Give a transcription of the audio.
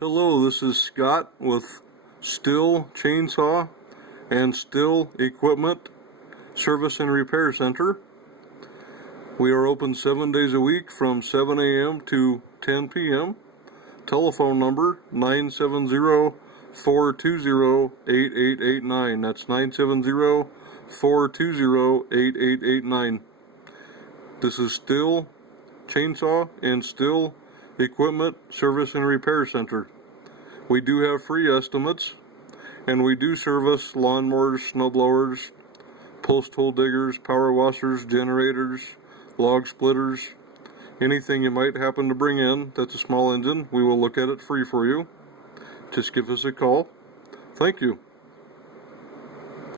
Hello, this is Scott with Stihl Chainsaw and Stihl Equipment Service and Repair Center. We are open 7 days a week from 7 a.m. to 10 p.m. Telephone number 970-420-8889. That's 970-420-8889. This is Stihl Chainsaw and Stihl Equipment Service and Repair Center. We do have free estimates, and we do service lawnmowers, snowblowers, post hole diggers, power washers, generators, log splitters, anything you might happen to bring in that's a small engine. We will look at it free for you. Just give us a call. Thank you.